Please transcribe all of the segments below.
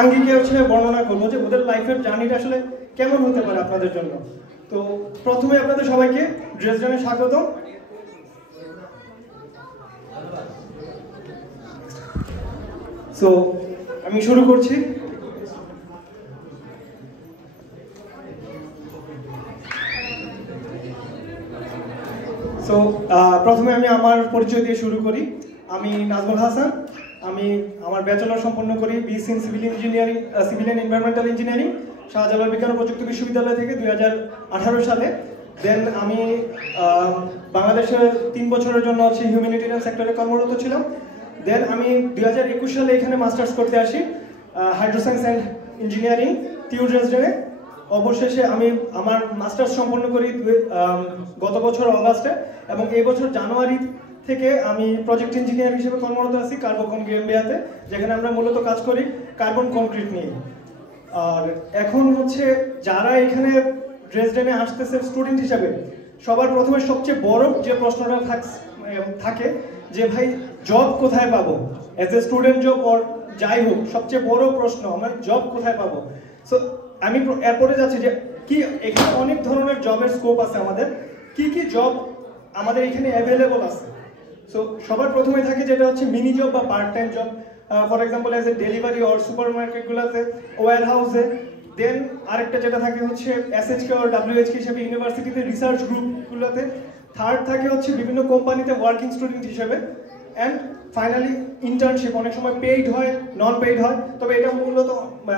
আঙ্গিকে হচ্ছে বর্ণনা করবো যে ওদের লাইফের জার্নিটা আসলে কেমন হতে পারে আপনাদের জন্য। তো প্রথমে আপনাদের সবাইকে ড্রেসডেনে স্বাগতম। সো আমি শুরু করছি। সো প্রথমে আমি আমার পরিচয় দিয়ে শুরু করি। আমি নাজমুল হাসান। আমি আমার ব্যাচেলর সম্পন্ন করি BSc in civil engineering, civil and environmental engineering Shahjalal বিজ্ঞান ও প্রযুক্তি বিশ্ববিদ্যালয় থেকে 2018 সালে। দেন আমি বাংলাদেশের 3 বছরের জন্য হচ্ছে হিউম্যানিটেরিয়ান সেক্টরে কর্মরত ছিলাম। দেন আমি 2021 সালে এখানে মাস্টার্স করতে আসি হাইড্রোসায়েন্স অ্যান্ড ইঞ্জিনিয়ারিং টিউ ড্রেসডেনে। অবশেষে আমি আমার মাস্টার্স সম্পন্ন করি গত বছর অগাস্টে, এবং এই বছর জানুয়ারি থেকে আমি প্রজেক্ট ইঞ্জিনিয়ার হিসেবে কর্মরত আছি কার্বোকন গেম্বিয়াতে, যেখানে আমরা মূলত কাজ করি কার্বন কংক্রিট নিয়ে। আর এখন হচ্ছে যারা এখানে ড্রেসডেনে আসতেছে স্টুডেন্ট হিসাবে, সবার প্রথমে সবচেয়ে বড় যে প্রশ্নটা থাকে যে ভাই জব কোথায় পাবো, as a student job or যাই হোক, সবচেয়ে বড় প্রশ্ন আমার জব কোথায় পাবো। সো আমি এরপরে যাচ্ছি যে কি এখানে অনেক ধরনের জবের স্কোপ আছে, আমাদের কি কি জব আমাদের এখানে অ্যাভেলেবল আছে। সো সবার প্রথমে থাকে যেটা হচ্ছে মিনি জব বা part time job, for example as a delivery or super মার্কেটগুলোতে, ওয়্যার হাউসে। দেন আরেকটা যেটা থাকে হচ্ছে এসএইচকে অর ডাব্লিউএইচকে হিসেবে ইউনিভার্সিটিতে রিসার্চ গ্রুপগুলোতে। থার্ড থাকে হচ্ছে বিভিন্ন কোম্পানিতে ওয়ার্কিং স্টুডেন্ট হিসেবে। অ্যান্ড ফাইনালি ইন্টার্নশিপ, অনেক সময় পেইড হয়, নন পেইড হয়, তবে এটা মূলত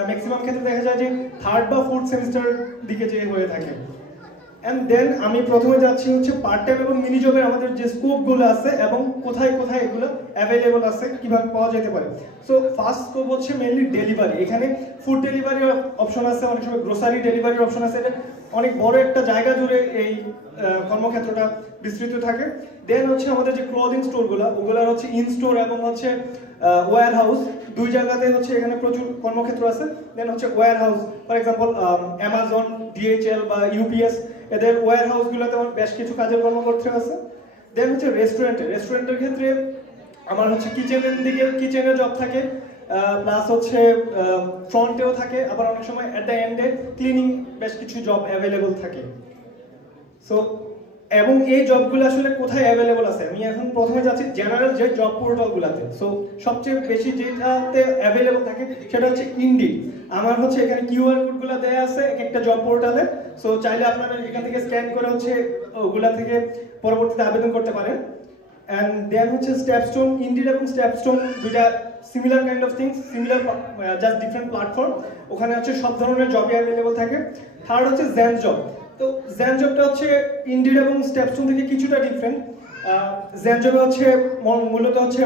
ম্যাক্সিমাম ক্ষেত্রে দেখা যায় যে থার্ড বা ফোর্থ সেমিস্টার দিকে যে হয়ে থাকে। অ্যান্ড দেন আমি প্রথমে যাচ্ছি হচ্ছে পার্ট টাইম এবং মিনি জবের আমাদের যে স্কোপগুলো আছে এবং কোথায় কোথায় এগুলো অ্যাভেলেবল আছে, কিভাবে পাওয়া যেতে পারে। সো ফার্স্ট স্কোপ হচ্ছে মেনলি ডেলিভারি। এখানে ফুড ডেলিভারির অপশন আছে, অনেক সময় গ্রোসারি ডেলিভারির অপশন আছে। এটা অনেক বড় একটা জায়গা জুড়ে এই কর্মক্ষেত্রটা বিস্তৃত থাকে। দেন হচ্ছে আমাদের যে ক্লদিং স্টোরগুলো, ওগুলোর হচ্ছে ইন স্টোর এবং হচ্ছে ওয়্যার হাউস, দুই জায়গাতে হচ্ছে এখানে প্রচুর কর্মক্ষেত্র আছে। দেন হচ্ছে warehouse, for example Amazon, DHL বা ইউপিএস, এদের ওয়্যার হাউসগুলোতে আমার বেশ কিছু কাজের কর্মক্ষেত্র আছে। দেন হচ্ছে রেস্টুরেন্টের ক্ষেত্রে আমার হচ্ছে কিচেনের জব থাকে, প্লাস হচ্ছে ফ্রন্টেও থাকে, আবার অনেক সময় অ্যাট দ্য এন্ডে ক্লিনিং বেশ কিছু জব অ্যাভেলেবল থাকে। সো এবং এই জবগুলো আসলে কোথায় অ্যাভেলেবল আছে, আমি এখন প্রথমে যাচ্ছি জেনারেল যে জব পোর্টালগুলোতে। সো সবচেয়ে বেশি যেটাতে অ্যাভেলেবল থাকে সেটা হচ্ছে ইনডিড। আমার হচ্ছে এখানে কিউআর কোডগুলো দেয়া আছে একটা জব পোর্টালে। সো চাইলে আপনারা এখান থেকে স্ক্যান করে হচ্ছে ওগুলা থেকে পরবর্তীতে আবেদন করতে পারেন। অ্যান্ড দেন হচ্ছে স্টেপস্টোন। ইনডিড এবং স্টেপস্টোন দুইটা similar kind of things, similar just different platform. ওখানে হচ্ছে সব ধরনের জবই অ্যাভেলেবল থাকে। থার্ড হচ্ছে জেন জব। তো জেন জবটা হচ্ছে ইনডিড এবং স্টেপস্টোন থেকে কিছুটা ডিফারেন্ট। জেন জবে হচ্ছে মূলত হচ্ছে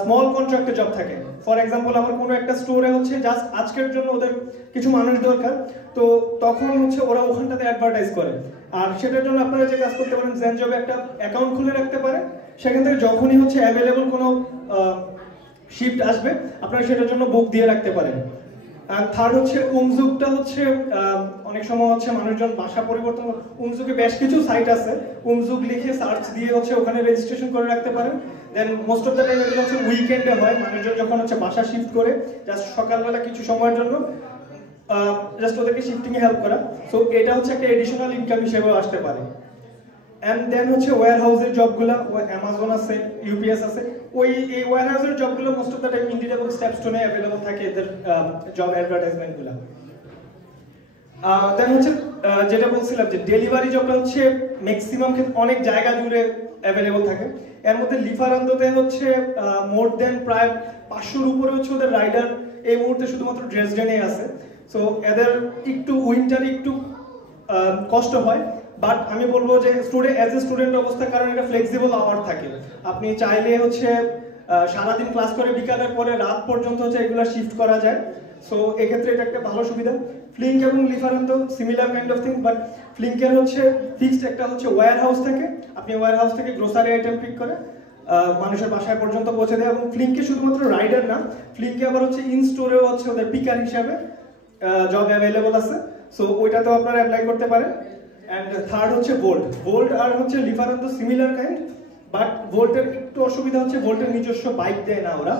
স্মল কন্ট্রাক্টের জব থাকে। ফর এক্সাম্পল আমার কোনো একটা স্টোরে হচ্ছে জাস্ট আজকের জন্য ওদের কিছু মানুষ দরকার, তো তখন হচ্ছে ওরা ওখানটাতে অ্যাডভার্টাইজ করে। আর সেটার জন্য আপনারা যে কাজ করতে পারেন, জেন জবে একটা অ্যাকাউন্ট খুলে রাখতে পারেন। সেখান থেকে যখনই হচ্ছে অ্যাভেলেবল কোনো শিফট আসবে আপনারা সেটার জন্য বুক দিয়ে রাখতে পারেন। আর থার্ড হচ্ছে উমজুকটা হচ্ছে অনেক সময় হচ্ছে মানুষজন বাসা পরিবর্তন, উমজুকে বেশ কিছু সাইট আছে, উমজুক লিখে সার্চ দিয়ে হচ্ছে ওখানে রেজিস্ট্রেশন করে রাখতে পারেন। দেন মোস্ট অফ দ্য টাইম এগুলো হচ্ছে উইকেন্ডে হয়, মানুষজন যখন হচ্ছে বাসা শিফট করে জাস্ট সকালবেলা কিছু সময়ের জন্য জাস্ট ওদেরকে শিফটিংয়ে হেল্প করা। সো এটা হচ্ছে একটা এডিশনাল ইনকাম হিসেবেও আসতে পারে। অ্যান্ড দেন হচ্ছে ওয়্যার হাউসের জবগুলো, অ্যামাজন আছে, ইউপিএস আছে। এই ওয়্যার হাউসের জবগুলো most of the time indeed এবং স্টেপস্টোনে অ্যাভেলেবল থাকে এদের জব অ্যাডভার্টাইজমেন্টগুলো। দেন হচ্ছে যেটা বলছিলাম যে ডেলিভারি জবটা হচ্ছে ম্যাক্সিমাম ক্ষেত্রে অনেক জায়গা জুড়ে অ্যাভেলেবল থাকে। এর মধ্যে লিফারান্দোতে হচ্ছে মোর দেন প্রায় 500-র উপরে হচ্ছে ওদের রাইডার এই মুহূর্তে শুধুমাত্র ড্রেসডেনেই আছে। সো এদের একটু উইন্টারে একটু কষ্ট হয়, বাট আমি বলবো যে এজ এ স্টুডেন্ট অবস্থার কারণে এটা ফ্লেক্সিবল আওয়ার থাকে। আপনি চাইলে হচ্ছে সারাদিন ক্লাস করে বিকালের পরে রাত পর্যন্ত হচ্ছে এগুলো শিফট করা যায়। সো এক্ষেত্রে এটা একটা ভালো সুবিধা। ফ্লিঙ্ক এবং Lieferando similar kind of thing, but ফ্লিঙ্কের হচ্ছে ফিক্সড একটা হচ্ছে ওয়্যার হাউস থাকে, আপনি ওয়্যার হাউস থেকে গ্রোসারি আইটেম পিক করে মানুষের বাসায় পর্যন্ত পৌঁছে দেয়। এবং ফ্লিঙ্কে শুধুমাত্র রাইডার না, ফ্লিঙ্কে আবার হচ্ছে ইন স্টোরেও হচ্ছে ওদের পিকার হিসাবে জব অ্যাভেলেবল আছে। সো ওইটাতেও আপনারা অ্যাপ্লাই করতে পারেন। অ্যান্ড থার্ড হচ্ছে ভোল্ট আর হচ্ছে লিফারান্দো সিমিলার কাইন্ড, বাট ভোল্টের একটু অসুবিধা হচ্ছে ভোল্টের নিজস্ব বাইক দেয় না ওরা।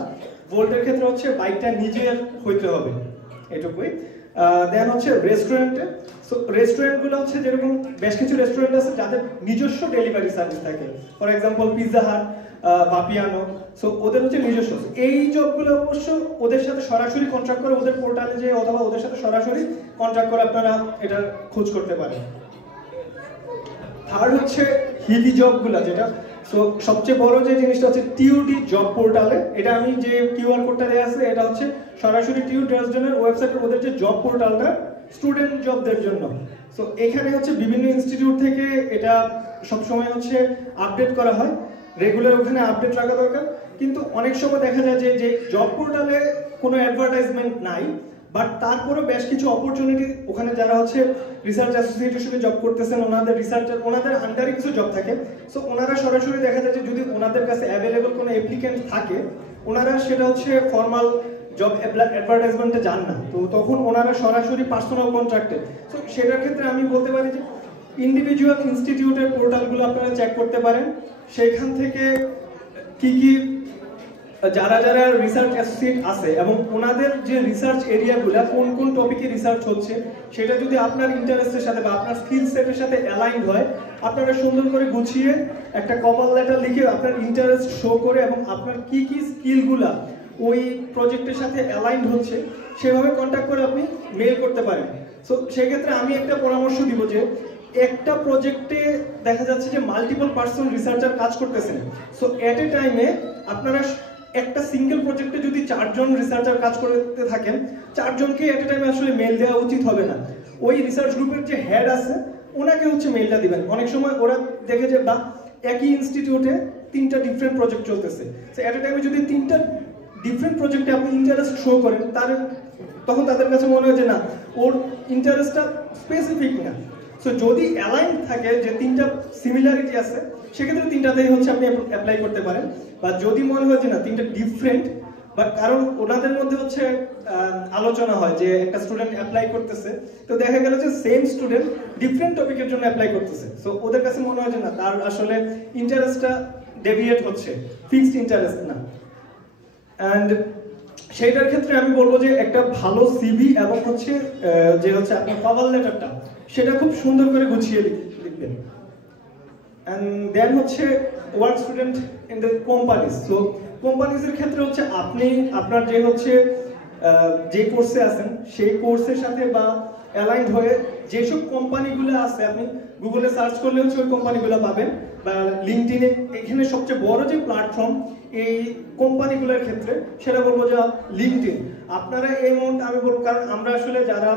ভোল্টের ক্ষেত্রে হচ্ছে বাইকটা নিজের হইতে হবে, এটুকুই। দেন হচ্ছে রেস্টুরেন্টে, সো রেস্টুরেন্টগুলো হচ্ছে যেরকম বেশ কিছু রেস্টুরেন্ট আছে যাদের নিজস্ব ডেলিভারি সার্ভিস থাকে, for example Pizza Hut, বাপিয়ানো, so ওদের হচ্ছে নিজস্ব। এই জবগুলো অবশ্য ওদের সাথে সরাসরি কন্ট্রাক্ট করে, ওদের পোর্টালে যে অথবা ওদের সাথে সরাসরি কন্ট্রাক্ট করে আপনারা এটা খোঁজ করতে পারেন। থার্ড হচ্ছে হিলি জবগুলো, যেটা সো সবচেয়ে বড় যে জিনিসটা হচ্ছে টিউডি জব পোর্টালে, এটা আমি যে কিউআর কোডটা দেওয়া আছে এটা হচ্ছে সরাসরি টিউ ড্রেসডেনের ওয়েবসাইটে ওদের যে জব পোর্টালটা স্টুডেন্ট জবদের জন্য। সো এখানে হচ্ছে বিভিন্ন ইনস্টিটিউট থেকে এটা সবসময় হচ্ছে আপডেট করা হয়, রেগুলার ওখানে আপডেট রাখা দরকার। কিন্তু অনেক সময় দেখা যায় যে জব পোর্টালে কোনো অ্যাডভার্টাইজমেন্ট নাই, বাট তারপরেও বেশ কিছু অপরচুনিটি ওখানে যারা হচ্ছে রিসার্চ অ্যাসোসিয়েট হিসেবে জব করতেছেন, ওনাদের রিসার্চার ওনাদের আন্ডারে কিছু জব থাকে, সো ওনারা সরাসরি দেখা যায় যে যদি ওনাদের কাছে অ্যাভেলেবল কোনো অ্যাপ্লিকেন্ট থাকে, ওনারা সেটা হচ্ছে ফর্মাল জব অ্যাডভার্টাইজমেন্টে যান না, তো তখন ওনারা সরাসরি পার্সোনাল কন্ট্রাক্টে। সো সেটার ক্ষেত্রে আমি বলতে পারি যে ইন্ডিভিজুয়াল ইনস্টিটিউটের পোর্টালগুলো আপনারা চেক করতে পারেন, সেইখান থেকে কি কি যারা যারা রিসার্চ অ্যাসোসিয়েট আছে এবং ওনাদের যে রিসার্চ এরিয়াগুলো কোন কোন টপিকে রিসার্চ হচ্ছে সেটা যদি আপনার ইন্টারেস্টের সাথে বা আপনার স্কিল সেটের সাথে অ্যালাইন হয়, আপনারা সুন্দর করে গুছিয়ে একটা কভার লেটার লিখে আপনার ইন্টারেস্ট শো করে এবং আপনার কি কি স্কিলগুলা ওই প্রজেক্টের সাথে অ্যালাইন হচ্ছে সেভাবে কন্ট্যাক্ট করে আপনি মেল করতে পারেন। সো সেক্ষেত্রে আমি একটা পরামর্শ দিব যে একটা প্রজেক্টে দেখা যাচ্ছে যে মাল্টিপল পার্সন রিসার্চার কাজ করতেছেন, সো এট এ টাইমে আপনারা একটা সিঙ্গেল প্রজেক্টে যদি 4 জন রিসার্চার কাজ করতে থাকেন, 4 জনকে এট এ টাইমে আসলে মেল দেওয়া উচিত হবে না। ওই রিসার্চ গ্রুপের যে হেড আছে ওনাকে হচ্ছে মেলটা দিবেন। অনেক সময় ওরা দেখে যে বা একই ইনস্টিটিউটে 3টা ডিফারেন্ট প্রজেক্ট চলতেছে, সো এট এ টাইমে যদি 3টা ডিফারেন্ট প্রজেক্টে আপনি ইন্টারেস্ট শো করেন, তখন তাদের কাছে মনে হয় যে না, ওর ইন্টারেস্টটা স্পেসিফিক না। সো যদি অ্যালাইন থাকে যে 3টা সিমিলারিটি আছে, সেক্ষেত্রে 3টাতেই হচ্ছে আপনি অ্যাপ্লাই করতে পারেন। বা যদি মনে হয় যে না 3টা ডিফারেন্ট, বাট কারণ ওনাদের মধ্যে হচ্ছে আলোচনা হয় যে একটা স্টুডেন্ট অ্যাপ্লাই করতেছে, তো দেখা গেল যে সেম স্টুডেন্ট ডিফারেন্ট টপিকের জন্য অ্যাপ্লাই করতেছে, সো ওদের কাছে মনে হয় যে না তার আসলে ইন্টারেস্টটা ডেভিয়েট হচ্ছে, ফিক্সড ইন্টারেস্ট না। অ্যান্ড সেইটার ক্ষেত্রে আমি বলবো যে একটা ভালো সিভি এবং হচ্ছে যে হচ্ছে আপনার কভার লেটারটা সেটা খুব সুন্দর করে গুছিয়ে লিখবেন। অ্যান্ড দেন হচ্ছে work student in the companies. So কোম্পানিজের ক্ষেত্রে হচ্ছে আপনি আপনার যে হচ্ছে যে কোর্সে আছেন সেই কোর্সের সাথে বা অ্যালাইন্ড হয়ে যেসব কোম্পানিগুলো আছে আপনি গুগলে সার্চ করলে হচ্ছে ওই কোম্পানিগুলো পাবেন, বা লিঙ্কডইনে এখানে সবচেয়ে বড় যে প্ল্যাটফর্ম এই কোম্পানিগুলোর ক্ষেত্রে সেটা বলবো যে লিঙ্কডইন। আপনারা এই মুহূর্তে আমি বলবো, কারণ আমরা আসলে যারা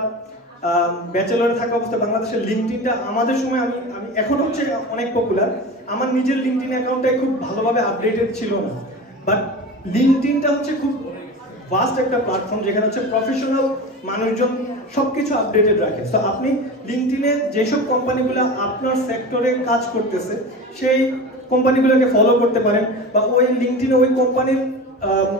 ব্যাচেলর থাকা অবস্থায় বাংলাদেশের লিঙ্কডইনটা আমাদের সময় আমি এখন হচ্ছে অনেক পপুলার, আমার নিজের লিঙ্কডইন অ্যাকাউন্টটাই খুব ভালোভাবে আপডেটেড ছিল না, বাট লিঙ্কডইনটা হচ্ছে খুব ভাস্ট একটা প্ল্যাটফর্ম যেখানে হচ্ছে প্রফেশনাল মানুষজন সবকিছু আপডেটেড রাখে। তো আপনি লিঙ্কডইনে যেসব কোম্পানিগুলো আপনার সেক্টরে কাজ করতেছে সেই কোম্পানিগুলোকে ফলো করতে পারেন, বা ওই লিঙ্কডইনে ওই কোম্পানির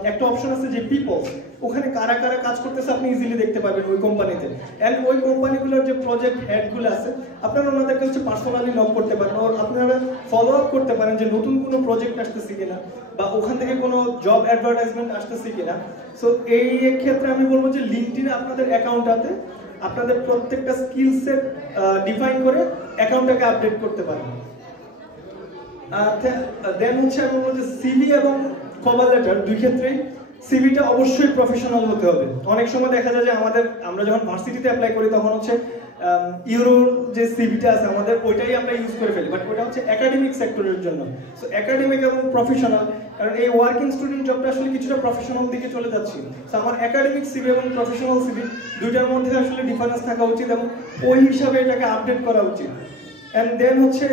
একটা অপশন আছে যে পিপল, ওখানে কারা কারা কাজ করতেছে আপনি ইজিলি দেখতে পাবেন ওই কোম্পানিতে। এন্ড ওই কোম্পানিগুলোর যে প্রজেক্ট হেডগুলো আছে আপনারা ওনাদেরকে হচ্ছে পার্সোনালি নক করতে পারেন, আর আপনারা ফলো আপ করতে পারেন যে নতুন কোনো প্রজেক্ট আসতেছে কিনা বা ওখান থেকে কোনো জব অ্যাডভার্টাইজমেন্ট আসতেছে কিনা। সো এই ক্ষেত্রে আমি বলবো যে লিঙ্কডইনে আপনাদের অ্যাকাউন্টটাতে আপনাদের প্রত্যেকটা স্কিল সেট ডিফাইন করে অ্যাকাউন্টটাকে আপডেট করতে পারেন। দেন হচ্ছে আমি বলবো যে সিভি এবং কভার লেটার দুই ক্ষেত্রেই সিভিটা অবশ্যই প্রফেশনাল হতে হবে। অনেক সময় দেখা যায় যে আমরা যখন ভার্সিটিতে অ্যাপ্লাই করি তখন হচ্ছে ইউরোর যে সিভিটা আছে আমাদের ওইটাই আমরা ইউজ করে ফেলি, বাট ওইটা হচ্ছে একাডেমিক সেক্টরের জন্য। সো একাডেমিক এবং প্রফেশনাল, কারণ এই ওয়ার্কিং স্টুডেন্ট জবটা আসলে কিছুটা প্রফেশনাল দিকে চলে যাচ্ছি, সো আমার একাডেমিক সিভি এবং প্রফেশনাল সিভি দুইটার মধ্যে আসলে ডিফারেন্স থাকা উচিত এবং ওই হিসাবে এটাকে আপডেট করা উচিত। এন্ড দেন হচ্ছে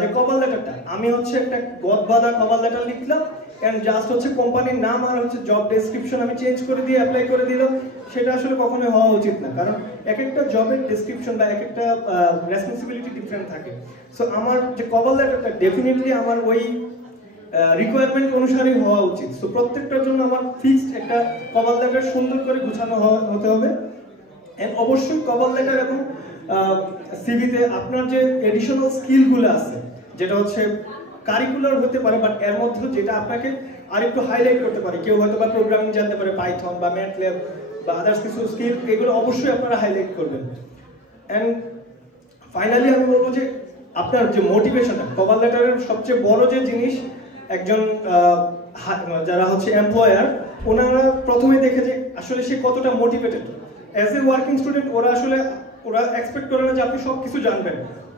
যে কভার লেটারটা আমি হচ্ছে একটা গদবাঁধা কভার লেটার লিখলাম এন্ড জাস্ট হচ্ছে কোম্পানির নাম আর হচ্ছে জব ডেসক্রিপশন আমি চেঞ্জ করে দিয়ে অ্যাপ্লাই করে দিলাম, সেটা আসলে কখনোই হওয়া উচিত না, কারণ এক একটা জবের ডেসক্রিপশন বা এক একটা রেসপন্সিবিলিটি ডিফারেন্ট থাকে। সো আমার যে কভার লেটারটা ডেফিনেটলি আমার ওই রিকোয়ারমেন্ট অনুসারেই হওয়া উচিত। সো প্রত্যেকটার জন্য আমার ফিক্সড একটা কভার লেটার সুন্দর করে গুছানো হতে হবে। এন্ড অবশ্যই কভার লেটার এবং সিভিতে আপনার যে এডিশনাল স্কিলগুলো আছে, যেটা হচ্ছে কারিকুলার হতে পারে, বাট এর মধ্যে যেটা আপনাকে আরেকটু হাইলাইট করতে পারে, কেউ হয়তো বা প্রোগ্রামিং জানতে পারে, পাইথন বা ম্যাটল্যাব বা আদার্স কিছু স্কিল, এগুলো অবশ্যই আপনারা হাইলাইট করবেন। অ্যান্ড ফাইনালি আমি বলবো যে আপনার যে মোটিভেশনটা, কভার লেটারের সবচেয়ে বড় যে জিনিস, একজন যারা হচ্ছে এমপ্লয়ার, ওনারা প্রথমে দেখে যে আসলে সে কতটা motivated. As a working student ওরা এক্সপেক্ট করে না যে আপনি সব কিছু জানবেন,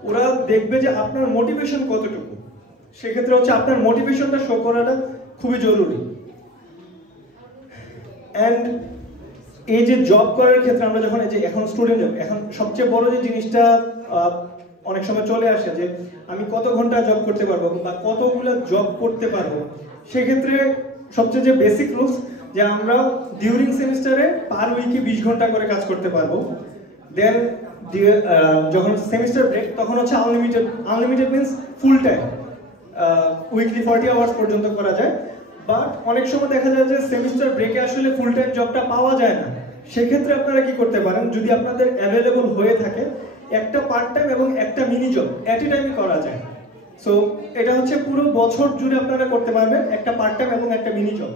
ওরা দেখবে যে আপনার মোটিভেশন কতটুকু। সেক্ষেত্রে হচ্ছে আপনার মোটিভেশনটা শো করাটা খুবই জরুরি। অ্যান্ড এই যে জব করার ক্ষেত্রে আমরা যখন এই যে এখন স্টুডেন্ট জব, এখন সবচেয়ে বড় যে জিনিসটা অনেক সময় চলে আসে যে আমি কত ঘন্টা জব করতে পারবো বা কতগুলো জব করতে পারবো। সেক্ষেত্রে সবচেয়ে যে বেসিক রুলস যে আমরা ডিউরিং সেমিস্টারে পার উইকে 20 ঘন্টা করে কাজ করতে পারবো। দেন যখন সেমিস্টার ব্রেক তখন হচ্ছে unlimited means full time, weekly 40 hours পর্যন্ত করা যায়। বাট অনেক সময় দেখা যায় যে সেমিস্টার ব্রেকে আসলে ফুল টাইম জবটা পাওয়া যায় না। সেক্ষেত্রে আপনারা কি করতে পারেন, যদি আপনাদের অ্যাভেলেবল হয়ে থাকে, একটা পার্ট টাইম এবং একটা মিনি জব এট এ টাইমই করা যায়। সো এটা হচ্ছে পুরো বছর জুড়ে আপনারা করতে পারবেন, একটা পার্ট টাইম এবং একটা মিনি জব।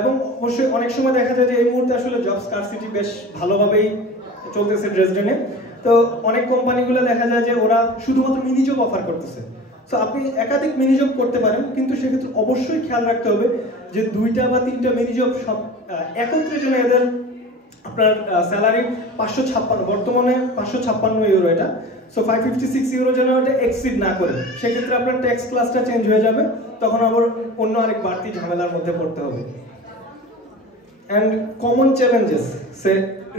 এবং অবশ্যই অনেক সময় দেখা যায় যে এই মুহূর্তে আসলে জব স্কারসিটি বেশ ভালোভাবেই চলতেছে ড্রেসডেনে। তো অনেক কোম্পানিগুলো দেখা যায় যে ওরা শুধুমাত্র মিনি জব অফার করতেছে। সো আপনি একাধিক মিনি জব করতে পারেন, কিন্তু সেক্ষেত্রে অবশ্যই খেয়াল রাখতে হবে যে 2টা বা 3টা মিনি জব সব একত্রে যেন এদের আপনার স্যালারি 556, বর্তমানে 556 ইউরো এটা। সো 556 ইউরো যেন এটা এক্সিড না করে। সেক্ষেত্রে আপনার ট্যাক্স ক্লাসটা চেঞ্জ হয়ে যাবে, তখন আবার অন্য আরেক বাড়তি ঝামেলার মধ্যে পড়তে হবে। And common challenges say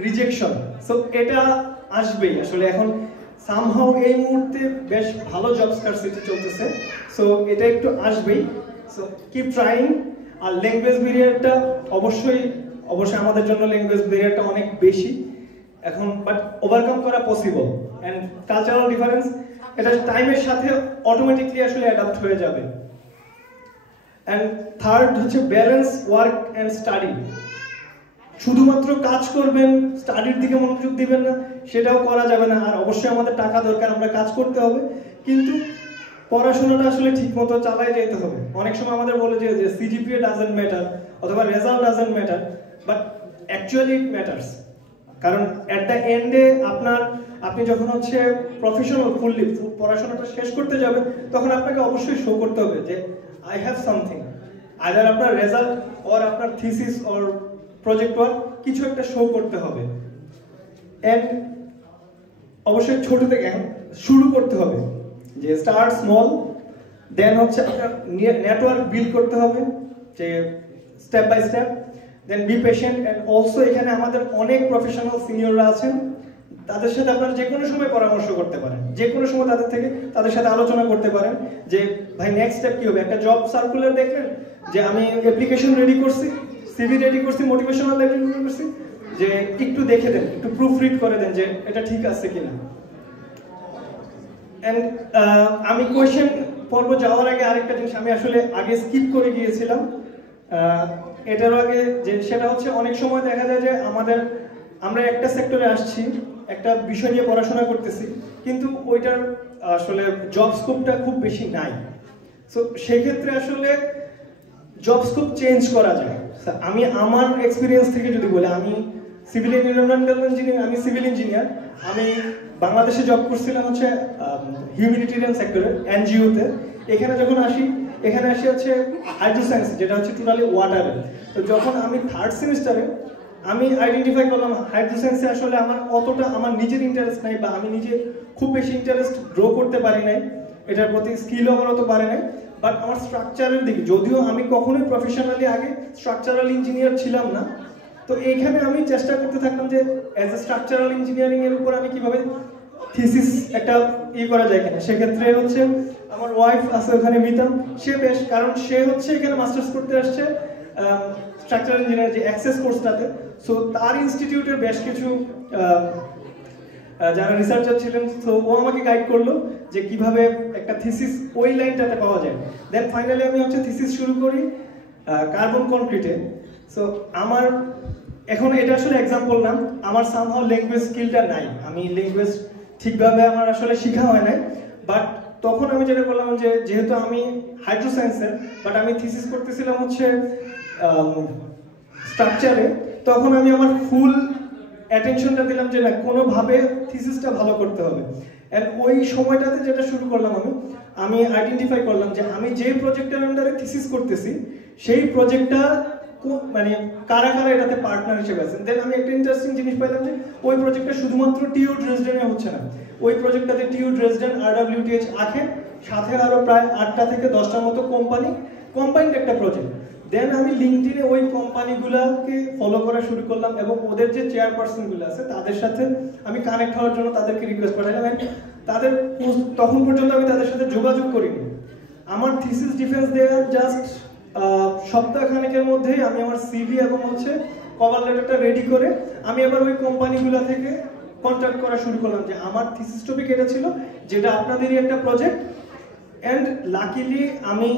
rejection, so এটা আসবেই আসলে। এখন সামহাউ এই মুহূর্তে বেশ ভালো জব স্কারসিটি চলতেছে, সো এটা একটু আসবেই। So keep trying. আর ল্যাঙ্গুয়েজ ব্যারিয়ারটা অবশ্যই আমাদের জন্য ল্যাঙ্গুয়েজ ব্যারিয়ারটা অনেক বেশি এখন, বাট ওভারকাম করা পসিবল। অ্যান্ড কালচারাল ডিফারেন্স, এটা টাইমের সাথে অটোমেটিকলি আসলে অ্যাডাপ্ট হয়ে যাবে। অ্যান্ড থার্ড হচ্ছে ব্যালেন্স ওয়ার্ক অ্যান্ড স্টাডি। শুধুমাত্র কাজ করবেন, স্টাডির দিকে মনোযোগ দিবেন না, সেটাও করা যাবে না। আর অবশ্যই আমাদের টাকা দরকার, আমরা কাজ করতে হবে, কিন্তু পড়াশোনাটা আসলে ঠিক মতো চালাই যেতে হবে। অনেক সময় আমাদের বলে যে সিজিপিএ ডাজন্ট ম্যাটার অথবা result doesn't matter, but actually it matters. কারণ অ্যাট দ্য এন্ডে আপনি যখন হচ্ছে প্রফেশনাল ফুললি পড়াশোনাটা শেষ করতে যাবেন, তখন আপনাকে অবশ্যই শো করতে হবে যে আই হ্যাভ সামথিং। আইদার আপনার রেজাল্ট অর আপনার থিসিস অর প্রজেক্ট ওয়ার্ক, কিছু একটা শো করতে হবে। এন্ড অবশ্যই ছোট থেকে শুরু করতে হবে, যে স্টার্ট স্মল, দেন হচ্ছে আপনার নেটওয়ার্ক বিল্ড করতে হবে, যে step by step. Then be patient. And also এখানে আমাদের অনেক প্রফেশনাল সিনিয়ররা আছেন, তাদের সাথে আপনারা যে কোনো সময় পরামর্শ করতে পারেন, যে কোনো সময় তাদের সাথে আলোচনা করতে পারেন যে ভাই নেক্সট স্টেপ কি হবে। একটা জব সার্কুলার দেখলেন যে আমি অ্যাপ্লিকেশন রেডি করছি, সিভি রেডি করছি, মোটিভেশনাল রেডি করছি, যে একটু দেখে দেন, একটু প্রুফ রিড করে দেন যে এটা ঠিক আছে কিনা। এন্ড আমি কোয়েশ্চেন পর্ব যাওয়ার আগে আরেকটা জিনিস আমি আসলে আগে স্কিপ করে গিয়েছিলাম, এটার আগে, যে সেটা হচ্ছে অনেক সময় দেখা যায় যে আমরা একটা সেক্টরে আসছি, একটা বিষয় নিয়ে পড়াশোনা করতেছি, কিন্তু ওইটার আসলে জব স্কোপটা খুব বেশি নাই। সো সেক্ষেত্রে আসলে জব স্কোপ চেঞ্জ করা যায়। আমি আমার এক্সপিরিয়েন্স থেকে যদি বলি, আমি সিভিল এনভায়রনমেন্টাল ইঞ্জিনিয়ার, আমি সিভিল ইঞ্জিনিয়ার। আমি বাংলাদেশে জব করছিলাম হচ্ছে হিউম্যানিটেরিয়ান সেক্টরে, এনজিওতে। এখানে যখন এখানে আসি হচ্ছে হাইড্রো সায়েন্স, যেটা হচ্ছে টোটালি ওয়াটারে। তো যখন আমি 3rd সেমিস্টারে আমি আইডেন্টিফাই করলাম হাইড্রো সায়েন্সে আসলে আমার নিজের ইন্টারেস্ট নাই, বা আমি নিজে খুব বেশি ইন্টারেস্ট গ্রো করতে পারি নাই, এটার প্রতি স্কিল আমার অত বাড়ে নাই। বাট আমার স্ট্রাকচারের দিকে, যদিও আমি কখনোই প্রফেশনালি আগে স্ট্রাকচারাল ইঞ্জিনিয়ার ছিলাম না, তো এইখানে আমি চেষ্টা করতে থাকলাম যে অ্যাজ এ স্ট্রাকচারাল ইঞ্জিনিয়ারিং এর উপর আমি কিভাবে থিসিস একটা করা যায় কিনা। সেক্ষেত্রে হচ্ছে আমার ওয়াইফ আছে ওখানে, মিতাম, কারণ সে হচ্ছে এখানে মাস্টার্স করতে আসছে স্ট্রাকচারাল ইঞ্জিনিয়ার যে অ্যাক্সেস কোর্সটাতে। সো তার ইনস্টিটিউটের বেশ কিছু যারা রিসার্চার ছিলেন, তো ও আমাকে গাইড করলো যে কিভাবে একটা থিসিস ওই লাইনটাতে পাওয়া যায়। দেন ফাইনালি আমি হচ্ছে থিসিস শুরু করি কার্বন কনক্রিটে। সো আমার এখন এটা আসলে এক্সাম্পল না, আমার সামহাউ ল্যাঙ্গুয়েজ স্কিলটা নাই, আমি ল্যাঙ্গুয়েজ ঠিকভাবে আমার আসলে শেখা হয় নাই, বাট তখন আমি যেটা করলাম যে যেহেতু আমি হাইড্রো সায়েন্সের বাট আমি থিসিস করতেছিলাম হচ্ছে স্ট্রাকচারে, তখন আমি আমার ফুল অ্যাটেনশনটা দিলাম যে না কোনোভাবে থিসিসটা ভালো করতে হবে। অ্যান্ড ওই সময়টাতে যেটা শুরু করলাম আমি আইডেন্টিফাই করলাম যে আমি যে প্রজেক্টের আন্ডারে থিসিস করতেছি সেই প্রজেক্টটা মানে কারা কারা এটাতে পার্টনার হিসেবে আছেন। দেন আমি একটা ইন্টারেস্টিং জিনিস পাইলাম যে ওই প্রজেক্টটা শুধুমাত্র টিউ ড্রেসডেনে হচ্ছে না, ওই প্রজেক্টটাতে টিউ ড্রেসডেন, RWTH, আখের সাথে আরো প্রায় 8টা থেকে 10টার মতো কোম্পানির একটা প্রজেক্ট। দেন আমি লিঙ্কডইনে ওই কোম্পানিগুলোকে ফলো করা শুরু করলাম এবং ওদের যে চেয়ারপারসনগুলো আছে তাদের সাথে আমি কানেক্ট হওয়ার জন্য তাদেরকে রিকোয়েস্ট পাঠালাম। তাদের তখন পর্যন্ত আমি তাদের সাথে যোগাযোগ করিনি। আমার থিসিস ডিফেন্স দেওয়ার জাস্ট সপ্তাহখানেকের মধ্যেই আমি আমার সিভি এবং হচ্ছে কভার লেটারটা রেডি করে আমি এবার ওই কোম্পানিগুলো থেকে কন্ট্যাক্ট করা শুরু করলাম যে আমার থিসিস টপিক এটা ছিল, যেটা আপনাদেরই একটা প্রজেক্ট। অ্যান্ড লাকিলি আমি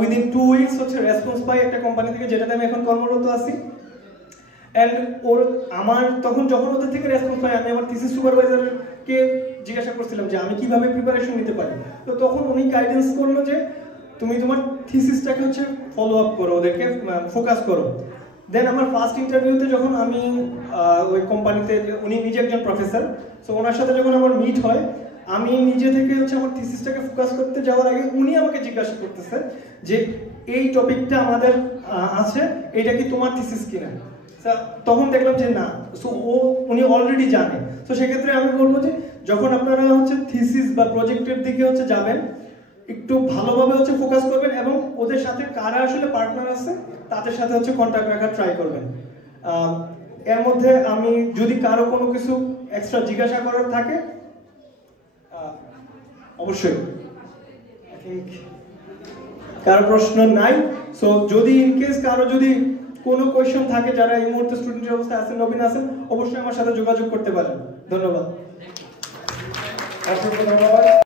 উইদিন 2 উইকস হচ্ছে রেসপন্স পাই একটা কোম্পানি থেকে, যেটাতে আমি এখন কর্মরত আছি। অ্যান্ড আমার তখন যখন ওদের থেকে রেসপন্স পাই আমি আমার থিসিস সুপারভাইজারকে জিজ্ঞাসা করছিলাম যে আমি কিভাবে প্রিপারেশন নিতে পারি। তো তখন উনি গাইডেন্স করলো যে তুমি তোমার থিসিসটাকে হচ্ছে ফলো আপ করো, ওদেরকে ফোকাস করো। দেন আমার ফার্স্ট ইন্টারভিউতে যখন আমি ওই কোম্পানিতে, উনি নিজে একজন প্রফেসর, সো ওনার সাথে যখন আমার মিট হয় আমি নিজে থেকে হচ্ছে আমার থিসিসটাকে ফোকাস করতে যাওয়ার আগে উনি আমাকে জিজ্ঞাসা করতেছে যে এই টপিকটা আমাদের আছে, এটা কি তোমার থিসিস কিনা। তখন দেখলাম যে না, সো উনি অলরেডি জানে। তো সেক্ষেত্রে আমি বলবো যে যখন আপনারা হচ্ছে থিসিস বা প্রজেক্টের দিকে হচ্ছে যাবেন, একটু ভালোভাবে হচ্ছে ফোকাস করবেন এবং ওদের সাথে কারা আসলে পার্টনার আছে তাদের সাথে হচ্ছে কন্ট্যাক্ট রাখার ট্রাই করবেন। এর মধ্যে আমি যদি কারো কোনো কিছু এক্সট্রা জিজ্ঞাসা করার থাকে অবশ্যই, আই থিংক কারো প্রশ্ন নাই। সো যদি ইনকেস কারো যদি কোনো কোয়েশ্চন থাকে, যারা এই মুহূর্তে স্টুডেন্টের অবস্থায় আছেন, নবীন আছেন, অবশ্যই আমার সাথে যোগাযোগ করতে পারেন। ধন্যবাদ। অসংখ্য ধন্যবাদ।